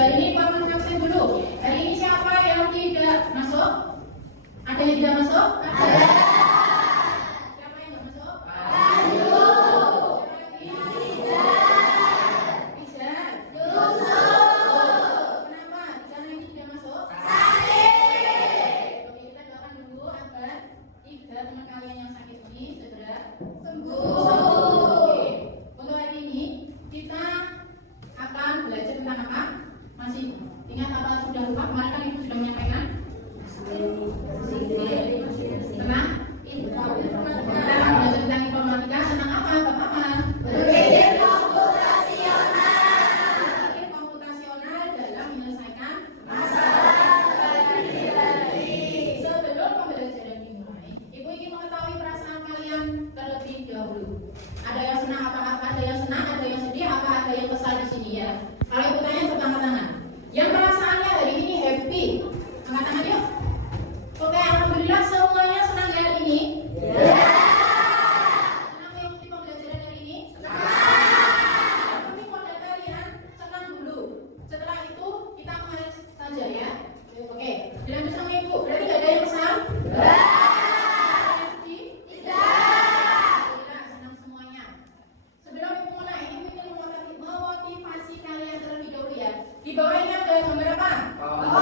Hari ini Pak absen dulu. Hari ini siapa yang tidak masuk? Ada yang tidak masuk? Ada. Siapa yang tidak masuk? Ayu. Kenapa? Karena ini tidak masuk? Sakit. Oke, kita doakan dulu agar tiga teman kalian yang sakit ini segera sembuh. Oke. Untuk hari ini kita akan belajar tentang apa? Masih ingat apa sudah lupa? Kemarin kan ibu sudah menyampaikan. Tentang belajar tentang informatika. Tentang apa? Pertama, berpikir komputasional dalam menyelesaikan masalah sehari-hari. Sebelum pembelajaran dimulai, ibu ingin mengetahui perasaan kalian terlebih dahulu. Ada yang senang apa-apa, ada yang senang, ada yang sedih, apa ada yang kesal di sini ya. Kalau ibu tanya angkat tangan. Yang perasaannya hari ini happy, angkat tangan yuk. Oke, alhamdulillah semuanya senang ya hari ini. Senang mengikuti pembelajaran hari ini. Tapi pada kalian senang dulu. Setelah itu kita mengalir saja ya. Oke, dilanjut sama ibu. Berarti nggak ada yang kesal? Senang semuanya. Sebelum ibu mulai, ini ingin memotivasi kalian terlebih dahulu ya. Di bawah ini ada gambar apa? Sebelah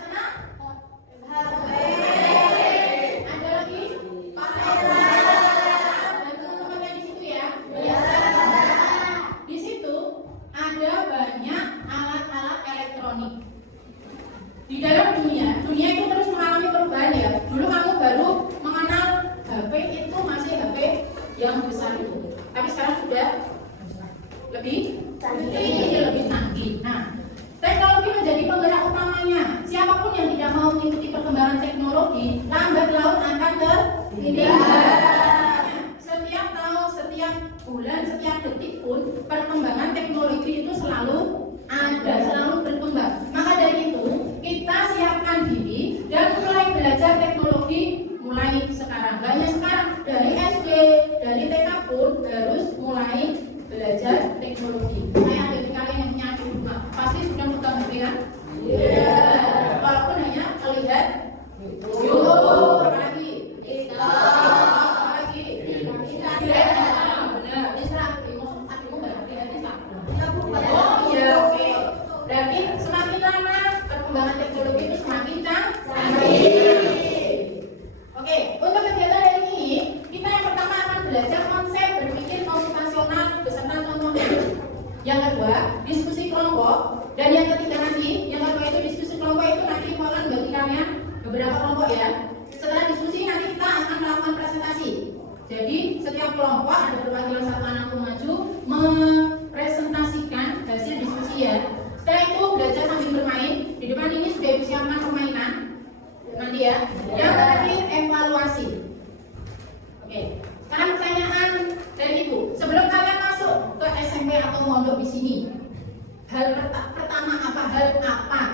sana? Ada lagi? Dan teman-temannya di situ ya. Di situ ada banyak alat-alat elektronik. Di dalam dunia itu terus mengalami perubahan ya. Dulu kamu baru mengenal HP itu masih HP yang besar itu. Tapi sekarang sudah lebih canggih. Nah, teknologi menjadi penggerak utamanya. Siapapun yang tidak mau mengikuti perkembangan teknologi, lambat laun akan tertinggal. Setiap tahun, setiap bulan, setiap detik pun perkembangan teknologi itu selalu ada, selalu berkembang. Maka dari itu, kita siapkan diri dan mulai belajar teknologi mulai sekarang. Gak hanya sekarang, dari SD, dari TK pun harus mulai belajar teknologi. Saya ada di kalian yang punya adik rumah, pasti sudah pegang HP kan? Iya. Walaupun hanya melihat YouTube, apa lagi? Apa lagi? Instagram. Benar. Instagram. Adikmu nggak ngerti Instagram. Oh iya, oke. Berarti semakin lama perkembangan teknologi itu semakin canggih. Oke, untuk kegiatan hari ini kita yang pertama akan belajar konsep berpikir komputasional beserta contohnya. Yang kedua, diskusi kelompok. Dan yang ketiga nanti, yang kedua itu diskusi kelompok itu nanti aku akan bagi kalian beberapa kelompok ya. Setelah diskusi nanti kita akan melakukan presentasi. Jadi setiap kelompok ada perwakilan satu anak maju mempresentasikan hasil diskusi ya. Setelah itu belajar sambil bermain. Di depan ini sudah disiapkan permainan nanti ya. Yang terakhir evaluasi. Oke. Sekarang pertanyaan dari ibu. Sebelum kalian masuk ke SMP atau mondok di sini, hal pertama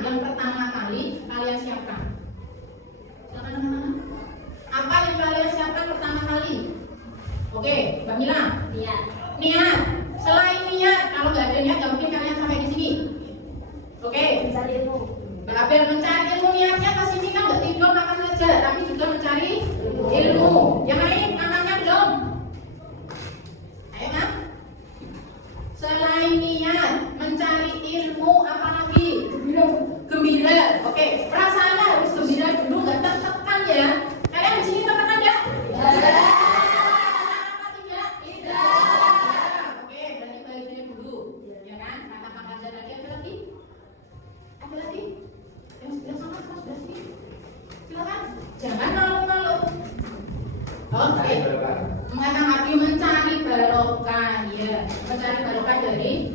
yang pertama kali kalian siapkan? Silakan teman-teman. Apa yang kalian siapkan pertama kali? Oke, Mbak Mila. Niat. Selain niat, kalau nggak ada niat, nggak mungkin kalian sampai di sini. Oke. Mencari ilmu. Mbak Abel mencari ilmu, niatnya pas ini kan nggak tidur makan saja, tapi juga mencari ilmu. Yang lain makannya belum? Ayo kan? Selain niat mencari ilmu, apa lagi? Gembira. Oke. Perasaannya harus gembira dulu, nggak tertekan ya. Kalian di sini tertekan ya? Oke, menghadapi mencari barokah ya, mencari barokah dari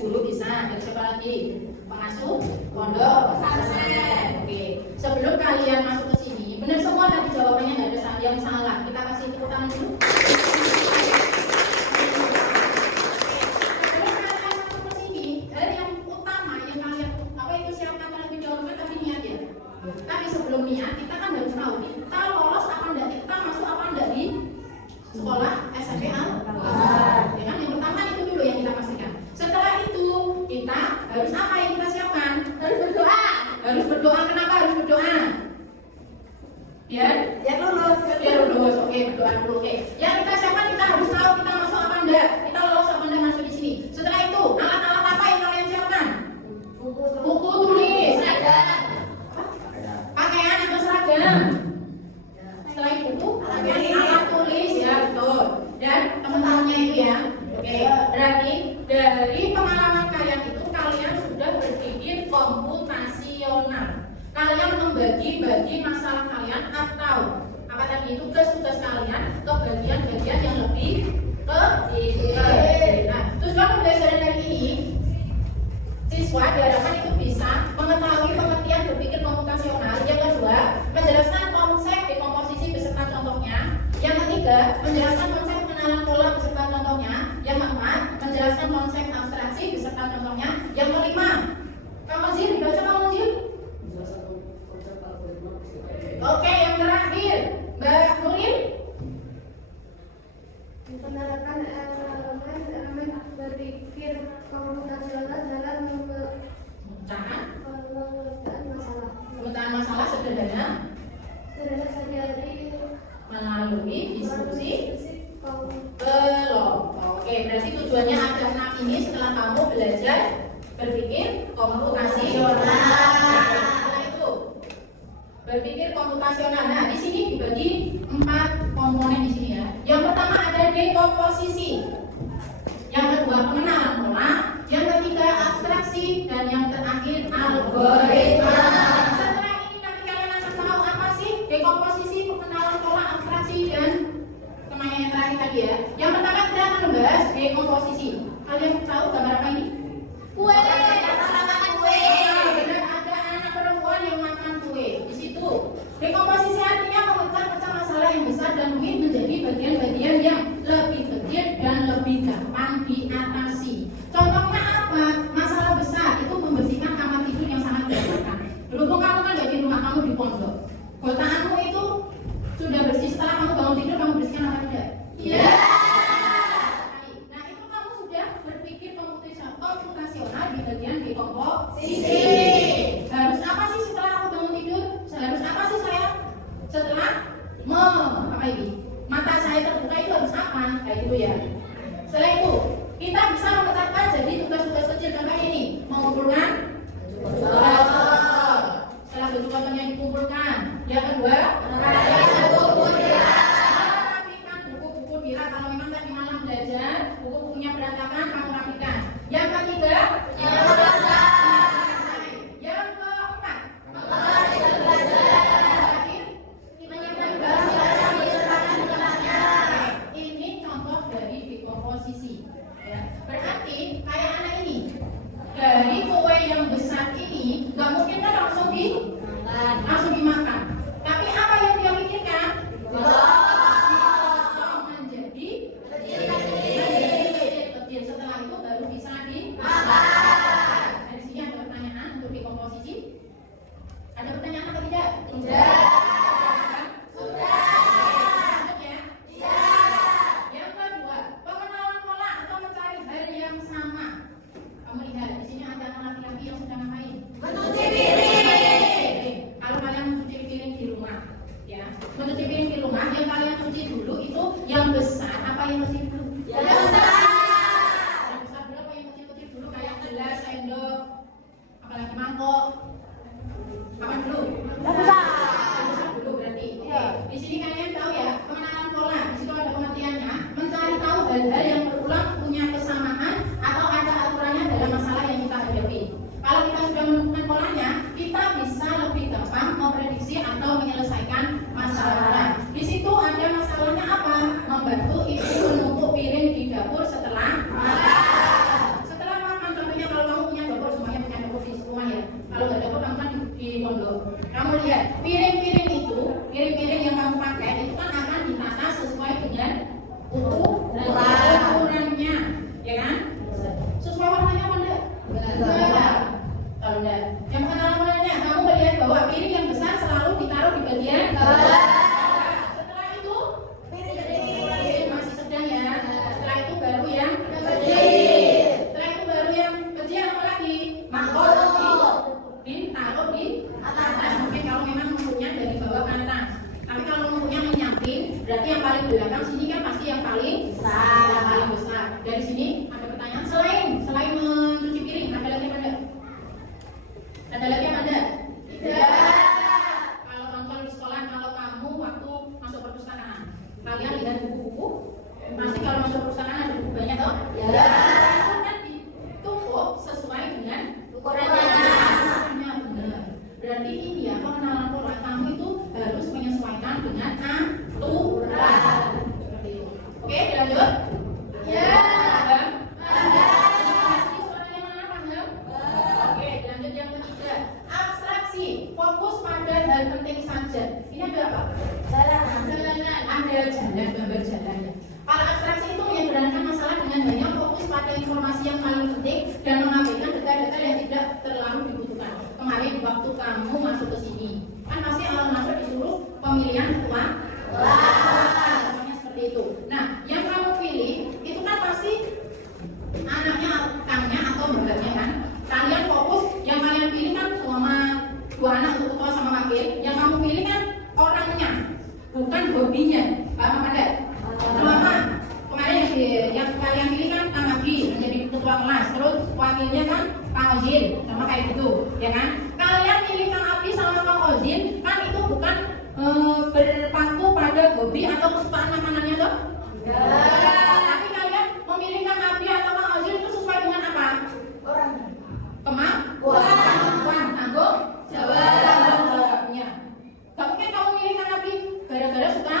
guru bisa, dari siapa lagi? Pengasuh pondok pesantren. Oke, sebelum kalian masuk ke sini, benar semua tadi jawabannya, nggak ada yang salah. Kita kasih tepuk tangan dulu. Sebelum kalian masuk ke sini, hal yang utama yang kalian apa itu siapkan terlebih dahulu kan tadi niat ya. Tapi sebelum niat kita kan harus tahu kita lolos apa enggak, kita masuk apa enggak di sekolah SMP Al-Azhar. Ya kan? Yang pertama itu dulu yang kita pastikan. Setelah Biar lulus. Oke, berdoa dulu. Oke. Yang kita siapkan, kita harus tahu kita masuk apa enggak. Kita lolos apa enggak masuk di sini. Setelah itu, alat-alat apa yang kalian siapkan? Buku tulis, pakaian atau seragam. Setelah itu buku, alat tulis, ya betul. Dan teman-temannya itu ya. Oke, berarti dari pengalaman kalian itu kalian sudah berpikir komputasional. Kalian membagi-bagi masalah kalian atau apa tadi tugas-tugas kalian ke bagian-bagian yang lebih kecil. Nah, tujuan pembelajaran dari ini siswa diharapkan itu bisa mengetahui pengertian berpikir komputasional. Yang kedua, menjelaskan konsep dekomposisi beserta contohnya. Yang ketiga, menjelaskan konsep pengenalan pola beserta contohnya. Yang keempat, menjelaskan konsep abstraksi beserta contohnya. Yang kelima, Kamu Zil, dibaca Kamu Zil. Oke, yang terakhir, Mbak Nuril. Menerapkan elemen berpikir komputasional dalam pemecahan masalah sederhana dari melalui diskusi kelompok. Oke, berarti tujuannya ada 6 ini setelah kamu belajar berpikir komputasional. Setelah itu berpikir komputasional. Nah, di sini dibagi 4 komponen di sini ya. Yang pertama ada dekomposisi. Yang kedua pengenalan pola. Yang ketiga abstraksi dan yang terakhir algoritma. Setelah ini nanti kalian akan tahu apa sih dekomposisi, pengenalan pola, abstraksi dan yang terakhir tadi ya. Yang pertama kita akan membahas dekomposisi. Kalian tahu gambar apa ini? Kue. Makan kue. Benar, ada anak perempuan yang makan kue. Di situ dekomposisi artinya memecah-pecah masalah yang besar dan rumit menjadi bagian-bagian yang lebih kecil dan lebih gampang diatasi. Contohnya apa? Masalah besar itu membersihkan kamar tidur yang sangat berantakan. Berhubung kamu kan nggak di rumah, kamu di pondok. Kotaanmu itu sudah bersih. Setelah kamu bangun tidur, kamu bersihkan apa tidak? Iya. Nah, itu kamu sudah berpikir komputasional di bagian dekomposisi. Harus apa sih setelah aku bangun tidur? Harus apa sih saya? Setelah apa ini? Mata saya terbuka itu harus apa? Kayak gitu ya. Setelah itu kita bisa memecahkan jadi tugas-tugas kecil. Contoh ini mengumpulkan setelah baju-bajunya dikumpulkan. Yang kedua merapikan buku-buku di rak. Kalau memang tadi malam belajar buku-bukunya berantakan, kamu rapikan. Yang ketiga yang keempat ini contoh dari dekomposisi ya. Berarti kayak anak ini dari kue yang besar ini nggak mungkin kan langsung dimakan. Tapi apa yang dia pikirkan? Menjadi kecil. Setelah itu baru bisa dimakan. Dari sini ada pertanyaan untuk dekomposisi. Ada pertanyaan atau tidak? Sudah. Yang kedua, pengenalan pola atau mencari hal yang sama. Kamu lihat di sini ada anak laki-laki yang sedang ngapain? Mencuci piring. banyak gambar jalannya. Kalau abstraksi itu menyederhanakan masalah dengan banyak fokus pada informasi yang paling penting dan mengabaikan detail-detail yang tidak terlalu dibutuhkan. Kemarin waktu kamu masuk ke sini, kan pasti awal masuk disuruh pemilihan ketua kelas, seperti itu. Nah, yang kamu pilih itu kan pasti anaknya, rekannya atau mbaknya kan. Kalian fokus, yang kalian pilih kan selama 2 anak untuk ketua sama wakil. Yang kamu pilih kan orangnya, bukan hobinya. Paham apa enggak? Selama kemarin yang kalian pilih kan Kang Abi menjadi ketua kelas, terus wakilnya kan Kang Ozin, sama kayak gitu, ya kan? Kalian pilih Kang Abi sama Kang Ozin kan itu bukan berpaku pada hobi atau kesukaan makanannya toh? Tapi kalian memilih Kang Abi atau Kang Ozin itu sesuai dengan apa? Kemampuan, tanggung jawabnya. Gak mungkin kamu milih Kang Abi gara-gara suka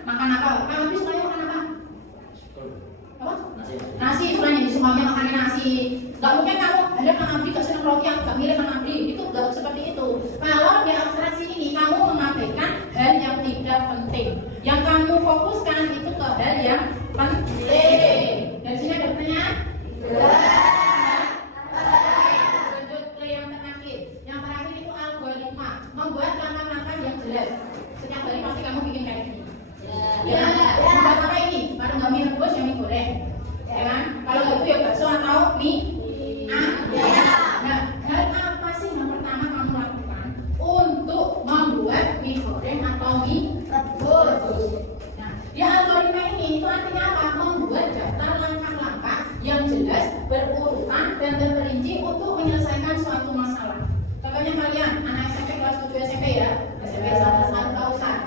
makan apa? Kang Abi sukanya makan apa? Apa? Nasi, sukanya semuanya makannya nasi. Gak mungkin kamu ada Kang Abi gak senang roti, aku gak milih Kang Abi. Itu gak seperti itu. Kalau di abstraksi ini kamu mengabaikan hal yang tidak penting. Yang kamu fokuskan itu ke hal yang penting. Dari sini ada pertanyaan? Lanjut ke yang terakhir. Yang terakhir itu algoritma, membuat langkah-langkah yang jelas. Setiap hari pasti kamu bikin kayak gini. Ya, membuat apa ini? Kalau nggak mie rebus, ya mie goreng, ya kan? Kalau nggak itu ya bakso atau mie Nah, hal apa sih yang pertama kamu lakukan untuk membuat mie goreng atau mie rebus? Nah, di algoritma ini itu artinya apa? Membuat daftar langkah-langkah yang jelas, berurutan dan terperinci untuk menyelesaikan suatu masalah. Contohnya kalian, anak SMP kelas 7 SMP ya, SMP 1 tahu kan?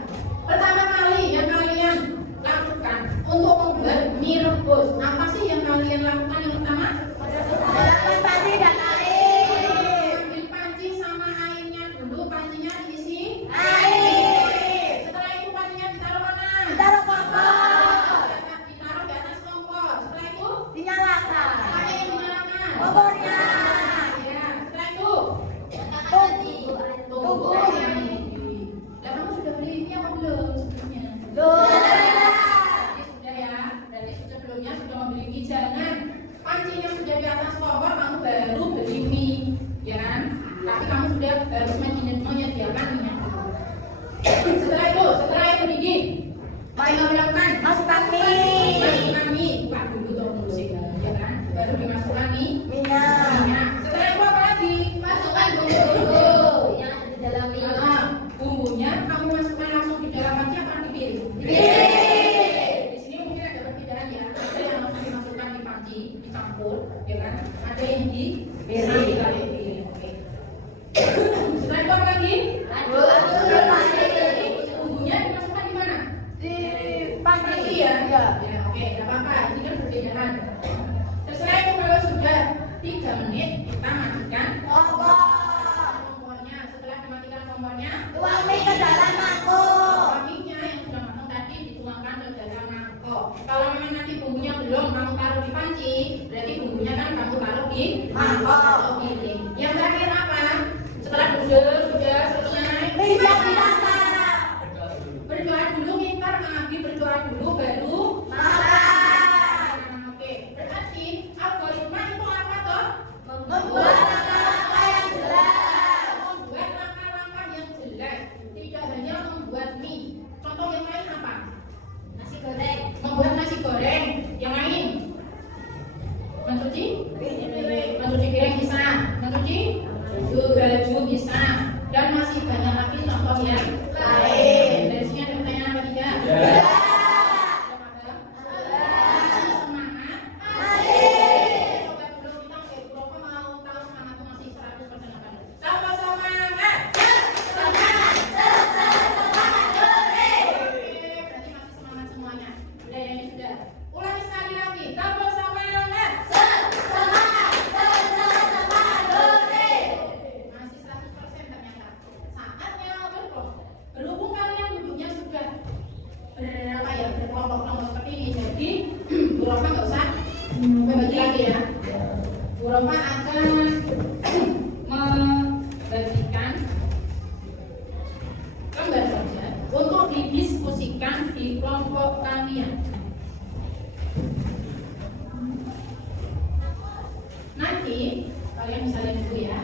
Pertama kali yang kalian lakukan untuk membuat mie rebus, apa sih yang kalian lakukan yang pertama? Siapkan panci dan air. Ambil panci sama airnya dulu, pancinya diisi Air. Setelah itu pancinya ditaruh mana? Taruh kompor. Ditaruh di atas kompor. Setelah itu Dinyalakan. apa yang dinyalakan? Kompornya. Ya, setelah itu tunggu yang ini. Dan kamu sudah beli ini apa belum sebelumnya? Sudah ya. Berarti sebelumnya sudah membeli mie. Jangan pancinya sudah di atas kompor kamu baru beli mie, ya kan? Tapi kamu sudah harus menyediakan minyak. Setelah itu dingin, apa yang kamu lakukan? Masukkan mie. Masukkan mie, buka dulu tuh musik, ya kan? Baru dimasukkan minyak. Setelah itu apa lagi? Masukkan bumbu. Yang ada di dalam mie. Bumbunya kamu masukkan langsung di dalam panci apa di piring? Di sini mungkin ada perbedaan ya. Ada yang langsung dimasukkan di panci, dicampur, ya kan? Ada yang di piring. Oke. Setelah itu apa lagi? Bumbunya dimasukkan di mana? Di Panci ya? Ya, oke, tidak apa-apa. Ini kan perbedaan. Setelah itu kalau sudah 3 menit kita matikan kompornya. Setelah dimatikan kompornya, Tuang mie ke dalam mangkuk. minyak yang sudah matang tadi dituangkan ke dalam mangkok. Kalau memang nanti bumbunya belum kamu taruh di panci, berarti bumbunya kan kamu taruh di mangkok atau piring. Yang terakhir apa? Setelah sudah selesai, Mie siap dimasak. berdoa dulu, minta Nabi berdoa dulu baru Makan. Oke, berarti algoritma itu apa toh? Membuat langkah-langkah yang jelas. Membuat langkah-langkah yang jelas. Tidak hanya membuat mie. Contoh yang lain apa? Nasi goreng. Membuat nasi goreng. Yang lain? Mencuci? Mencuci piring bisa. Mencuci baju bisa. Dan masih banyak lagi contoh yang lain. Dari sini ada pertanyaan apa tidak? Berhubung kalian duduknya sudah berkelompok-kelompok seperti ini, jadi Bu Roma nggak usah membagi lagi ya. Bu Roma akan membagikan lembar saja untuk didiskusikan. kalian bisa lihat dulu ya.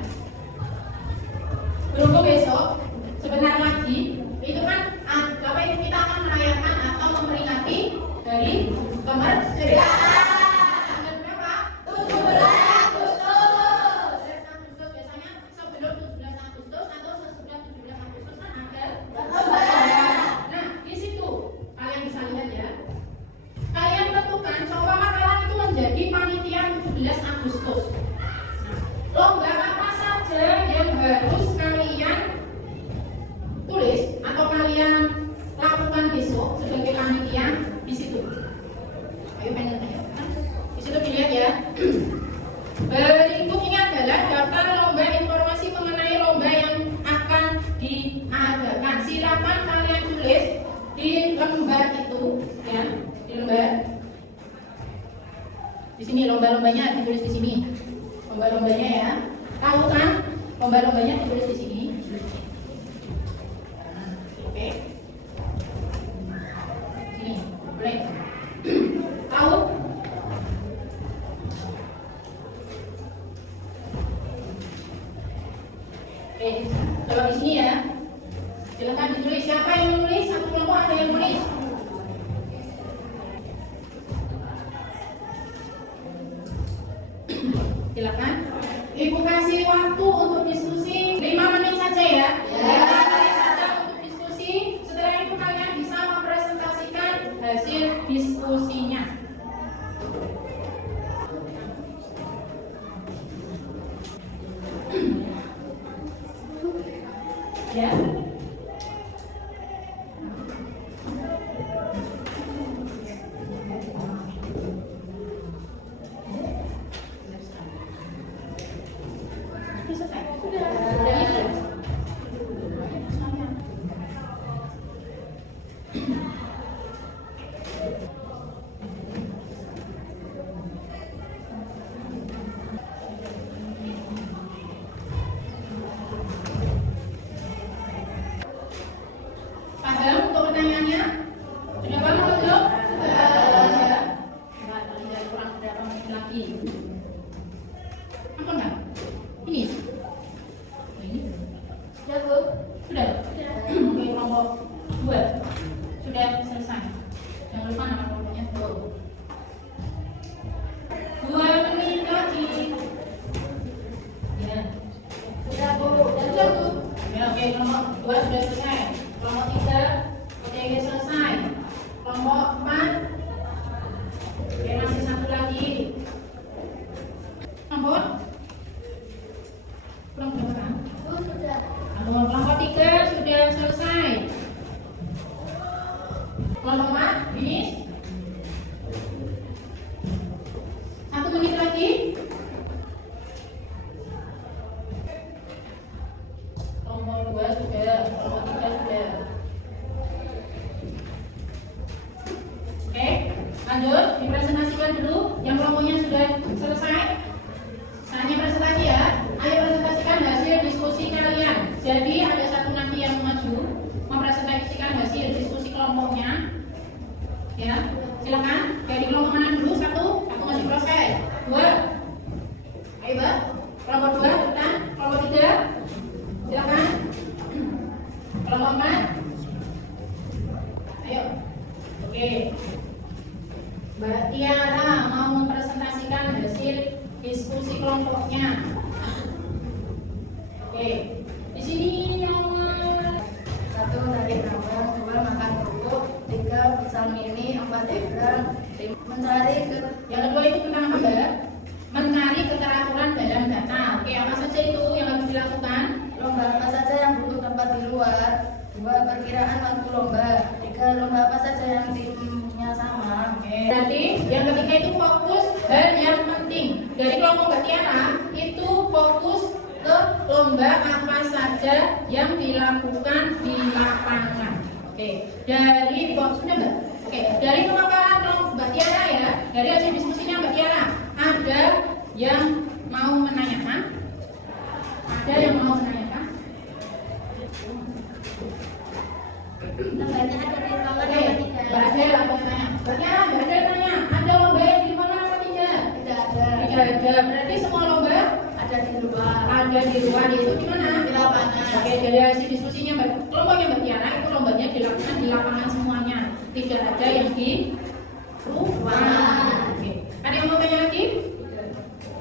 Berhubung besok sebentar lagi itu kan apa itu kita akan merayakan atau memperingati dari kemerdekaan. Tanggal berapa? 17 Agustus. 17 Agustus biasanya sebelum 17 Agustus atau sesudah 17 Agustus kan ada Berkembang. Nah, di situ kalian bisa lihat ya. Kalian tentukan seumpama kalian itu menjadi panitia 17 Agustus. Lomba apa saja yang harus kalian tulis atau kalian lakukan besok sebagai panitia di situ. Ayo pengen ayo. Di situ dilihat ya. Berikut ini adalah daftar lomba informasi mengenai lomba yang akan diadakan. Silakan kalian tulis di lembar itu ya, di lembar. Di sini lomba-lombanya ditulis di sini. Lomba-lombanya ya. Tahu kan? Lomba-lombanya ditulis di sini. Oke. Sini, boleh. Tahu? Oke, coba di sini ya. Silakan ditulis. Siapa yang menulis? Satu kelompok ada yang menulis. Silakan. Ibu kasih waktu untuk diskusi 5 menit saja ya. 5 menit saja untuk diskusi. Setelah itu kalian bisa mempresentasikan hasil diskusinya. Ya. Paham untuk pertanyaannya? Sudah paham belum? Sudah. Enggak, tidak kurang berapa menit lagi. Apa enggak? Ini? Ini? Sudah, Bu? Sudah? Oke, kelompok 2 sudah selesai. Jangan lupa nama kelompoknya tuh. 2 menit lagi. Ya. Sudah, Bu. Sudah, Bu. Ya, oke, kelompok 2 sudah selesai. Kelompok 3 OTG selesai. Kelompok 4 oke, masih satu lagi. Kelompok kurang berapa? Bu, sudah. Kelompok 3 sudah selesai. Kelompok 4 finish. 1 menit lagi. Kelompok 2 sudah, kelompok 3 sudah. Oke, lanjut dipresentasikan dulu. Yang kelompoknya sudah selesai. Saatnya presentasi ya. Ayo presentasikan hasil diskusi kalian. Jadi ada satu nanti yang maju mempresentasikan hasil diskusi kelompoknya. Ya, silakan. Dari kelompok mana dulu? Satu masih proses. 2. Ayo, Mbak. Kelompok 2 cepetan. Kelompok 3. Silakan. Kelompok 4. Ayo. Oke. Mbak Tiara mau mempresentasikan hasil diskusi kelompoknya. Oke. Di sini nomor 1 tarik nafas, 2 makan kerupuk, 3 pesan mini, 4 egrang, 5 mencari yang kedua itu tentang apa, Mbak? Mencari keteraturan dalam data. Oke, apa saja itu yang harus dilakukan? lomba apa saja yang butuh tempat di luar, 2 perkiraan waktu lomba, 3 lomba apa saja yang timnya sama. Oke. Berarti yang ketiga itu fokus hal yang penting. Dari kelompok Mbak Tiara itu fokus ke lomba apa saja yang dilakukan di lapangan. Oke. Dari fokusnya Mbak. Oke. Dari pemaparan kelompok Mbak Tiara ya, dari hasil diskusinya Mbak Tiara, ada yang mau menanyakan? Ada yang mau menanyakan? Lembanya ada di ruangan Oke, nomor 3. Mbak Adel apa tanya? Mbak Tiara, Mbak Adel tanya, ada lomba yang di mana apa tidak? Tidak ada. Tidak ada. Berarti semua lomba Ada ada di luar. Ada di luar itu di mana? Di lapangan. Oke, dari hasil diskusinya kelompoknya Mbak Tiara itu lombanya dilakukan di lapangan semuanya, tidak ada yang di rumah. Oke. Ada yang mau tanya lagi?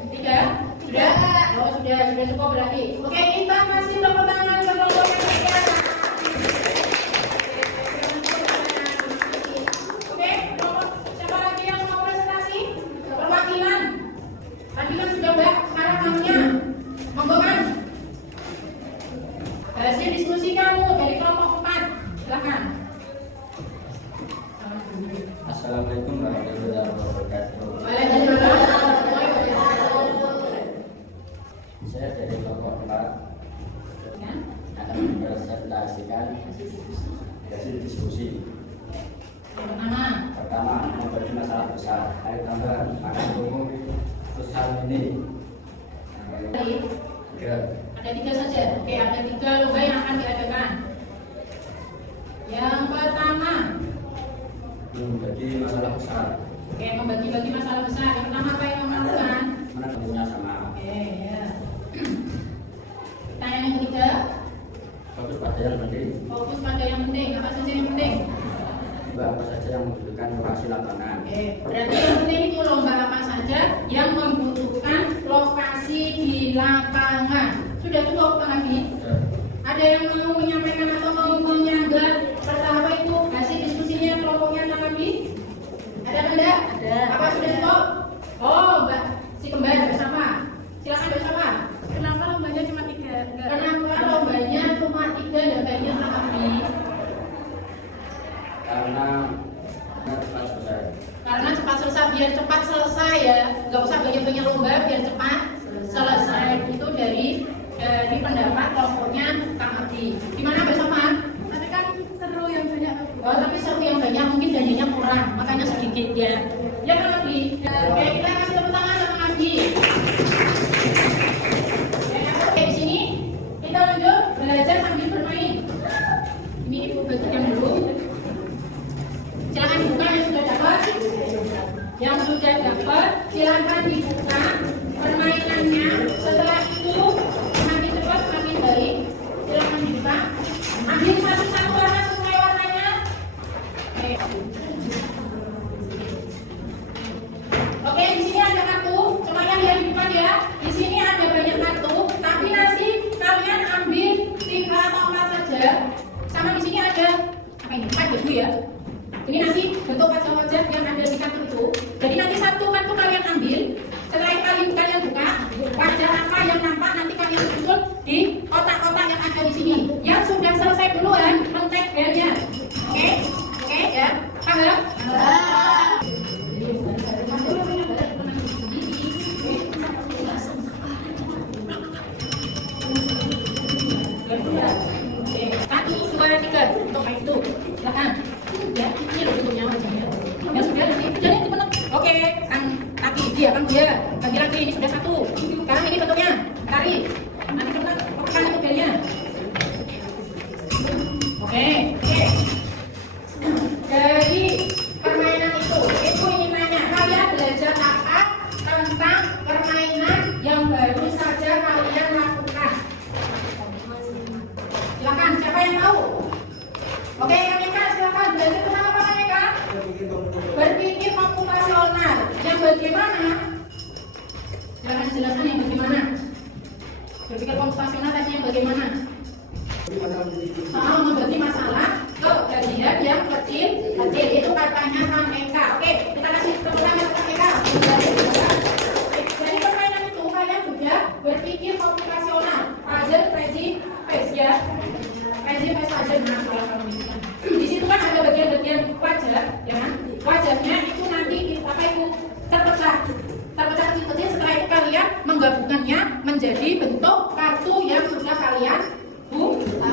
Tidak? Sudah? Oh sudah cukup berarti. Oke, kita kasih tepuk tangan ke kelompoknya Mbak Tiara. Oke, kelompok siapa lagi yang mau presentasi? Perwakilan. Tadi kan sudah Mbak, sekarang namanya. Monggo kan? Hasil diskusi kamu dari kelompok 4. Silakan. Assalamualaikum warahmatullahi wabarakatuh. Waalaikumsalam. Saya dari kelompok 4 Ya. akan mempresentasikan hasil diskusi. Yang pertama, membagi masalah besar air tambahan makan umum sosial ini. ada 3 saja. Oke, ada 3 lomba yang akan diadakan. Yang pertama, Membagi masalah besar. oke, membagi-bagi masalah besar. Yang pertama apa yang melakukan? Mana tentunya sama. Oke, ya. Pertanyaan yang ketiga, Fokus pada yang penting. fokus pada yang penting. Apa saja yang penting? Apa saja yang membutuhkan lokasi lapangan. Oke, berarti yang penting itu lomba apa saja yang membutuhkan lokasi di lapangan. Sudah cukup Pak Nabi? Ada yang mau menyampaikan atau mau menyanggah pertama itu hasil diskusinya kelompoknya Pak Nabi? Ada enggak? Ada. Apa sudah cukup? Oh, Mbak si kembar bersama. Silakan bersama. Kenapa lombanya cuma 3? Kenapa lombanya cuma 3 dan banyak Pak Nabi? Karena cepat selesai. Karena cepat selesai, biar cepat selesai ya, nggak usah banyak-banyak lomba, biar cepat selesai. Itu dari pendapat kelompoknya Kak Abdi. Gimana bersama? Tapi kan seru yang banyak. Oh, tapi seru yang banyak, mungkin janjinya kurang, makanya sedikit ya. Ya Kak Abdi. Oke, kita kasih tepuk tangan sama Kak Abdi. Oke, di sini kita lanjut belajar sambil bermain. Ini ibu bagian dulu. Silakan dibuka yang sudah dapat. Yang sudah dapat, silakan dibuka permainannya. Setelah itu semakin cepat semakin baik. Silakan dibuka. Ambil satu-satu warna sesuai warnanya. Oke, di sini ada kartu. Semuanya lihat di depan ya. Di sini ada banyak kartu, tapi nanti kalian ambil 3 atau 4 saja. Sama di sini ada apa ini? Wajah ya. Ini nanti bentuk wajah-wajah yang ada di kartu itu. Jadi nanti satu kartu kalian ambil. Setelah kalian buka, wajah apa yang nampak nanti kalian susun di kotak-kotak yang ada di sini. Yang sudah selesai duluan, mentek belnya. Oke? Oke ya? Paham? Satu, dua, tiga. Untuk itu. Silakan. Ya, ini loh bentuknya wajahnya. Ya sudah, nanti jadi itu benar. Oke, kan kaki dia kan dia. Lagi-lagi ini sudah satu. Sekarang ini bentuknya. Tarik. Nanti tekan itu belnya. Oke, oke. Dari permainan itu ingin nanya, kalian belajar apa tentang permainan yang baru saja kalian lakukan? Silakan, siapa yang tahu? Oke, Kamika, silakan belajar tentang apa Kamika? Berpikir komputasional. Yang bagaimana? Silakan dijelaskan yang bagaimana? Berpikir komputasional tadi yang bagaimana? Soal membagi masalah ke bagian yang kecil, itu katanya Kamika. Oke, kita kasih tepuk tangan ke Kamika. Dari permainan itu kalian juga berpikir komputasional. Puzzle, crazy, face ya. Crazy face puzzle, nah kalau kamu bilang. Di situ kan ada bagian-bagian wajah, ya kan? Wajahnya itu nanti apa itu terpecah kecil-kecil. Setelah itu kalian menggabungkannya menjadi bentuk kartu yang sudah kalian buka.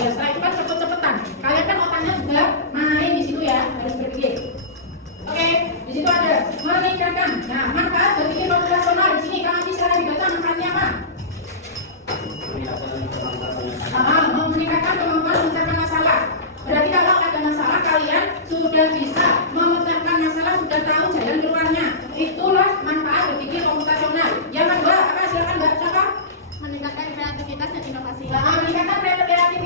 Ya, setelah itu kan cepet-cepetan. Kalian kan otaknya juga main di situ ya, harus berpikir. Oke, di situ ada meningkatkan. Nah, manfaat berpikir komputasional di sini kalau bisa dibaca manfaatnya apa? Meningkatkan kemampuan memecahkan masalah. Berarti kalau ada masalah kalian sudah bisa memecahkan masalah, sudah tahu jalan keluarnya. Itulah manfaat berpikir komputasional. Yang kedua, apa? Silakan Mbak. Siapa?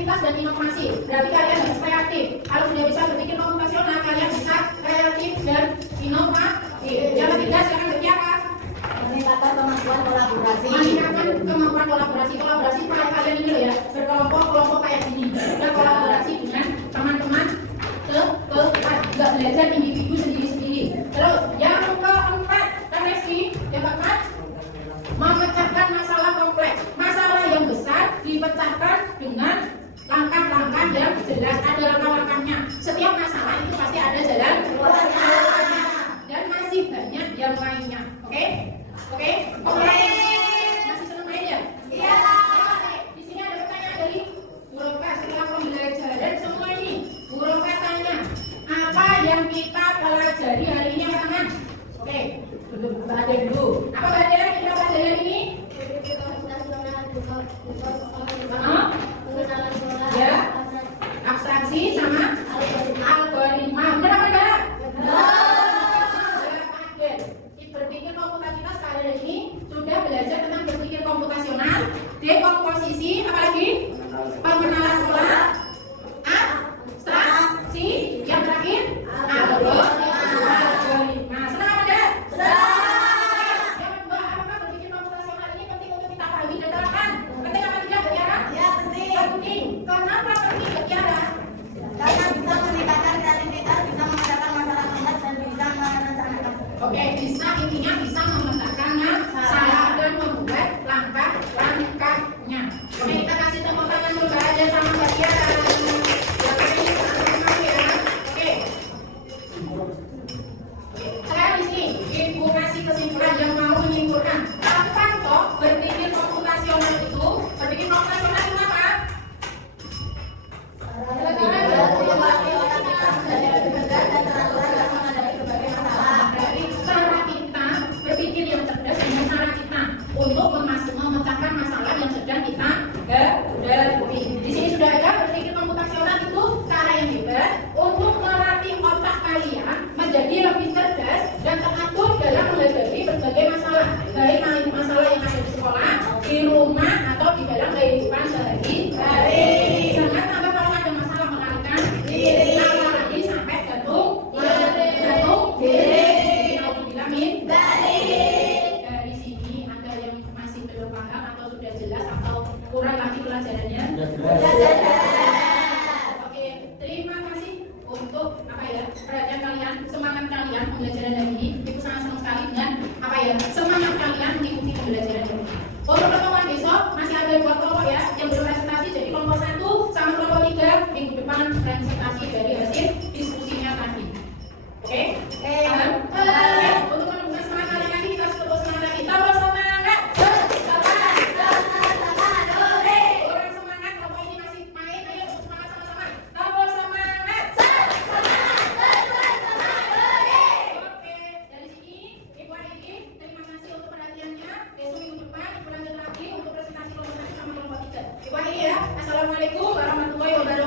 kreativitas dan inovasi. Berarti kalian harus kreatif. Kalau sudah bisa berpikir komputasional, kalian bisa kreatif dan inovatif. Yang ketiga, silakan berbicara. Meningkatkan kemampuan kolaborasi. Meningkatkan kemampuan kolaborasi. Kolaborasi kalian ini loh ya, berkelompok-kelompok kayak gini. Dan kolaborasi dengan teman-teman keempat, nggak belajar individu sendiri-sendiri. Terus yang keempat, Resi, yang keempat, memecahkan masalah kompleks. Masalah yang besar dipecahkan dengan langkah-langkah yang jelas, ada langkah-langkahnya. Setiap masalah itu pasti ada jalan keluarnya. Dan masih banyak yang lainnya. Oke? Oke? Masih senang main ya? Iya. Di sini ada pertanyaan dari Bu Roka setelah pembelajaran semua ini. Bu Roka tanya, apa yang kita pelajari hari ini yang pertama? Oke, Mbak Ade dulu. Apa Mbak Ade yang kita pelajari hari ini? Ya, abstraksi sama algoritma. Benar apa enggak? Berpikir komputasional sekali ini sudah belajar tentang berpikir komputasional, dekomposisi, apalagi pengenalan pola, abstraksi, yang terakhir algoritma. Senang apa enggak? Yang kedua, apakah berpikir komputasional ini penting untuk kita pahami dan terapkan? Penting apa tidak, Tiara? Ya, penting. Penting. Kenapa penting, Tiara? Karena bisa meningkatkan kreativitas, bisa memecahkan masalah kompleks dan bisa merencanakan. Oke, bisa intinya bisa memetakan masalah dan membuat langkah-langkahnya. Oke, kita kasih tepuk tangan dulu aja sama Mbak Tiara. Oke. Sekarang di sini Ibu kasih kesimpulan yang mau menyimpulkan. Apa toh berpikir komputasional itu? Berpikir komputasional itu apa? Dari cara kita berpikir yang cerdas dengan cara kita untuk memecahkan masalah yang sedang kita hadapi. Di sini sudah ada berpikir komputasional itu cara yang hebat untuk melatih otak kalian menjadi lebih cerdas dan teratur dalam menghadapi berbagai masalah, baik masalah yang ada di sekolah, di rumah atau di dalam kehidupan sehari-hari. Jangan sampai kalau ada masalah mengalihkan diri, apalagi sampai jatuh diri. Dari sini ada yang masih belum paham atau sudah jelas atau kurang lagi pelajarannya? Oke, terima kasih untuk perhatian kalian, semangat kalian pembelajaran hari ini. Itu sangat senang sekali dengan semangat kalian mengikuti pembelajaran ini. Untuk pertemuan besok masih ada 2 kelompok ya yang berpresentasi, jadi kelompok 1 sama kelompok 3 minggu depan presentasi dari hasil diskusinya tadi. Oke? Untuk menunjukkan semangat kalian lagi, kita terus semangat lagi. Tambah semangat. Orang semangat, kelompok ini masih main, ayo terus semangat sama-sama. Tambah semangat. Oke, dari sini Ibu Aiki, terima kasih untuk perhatiannya. Besok minggu depan Ibu lanjut lagi untuk presentasi kelompok 1 sama kelompok 3. Ibu Aiki ya. Assalamualaikum warahmatullahi wabarakatuh.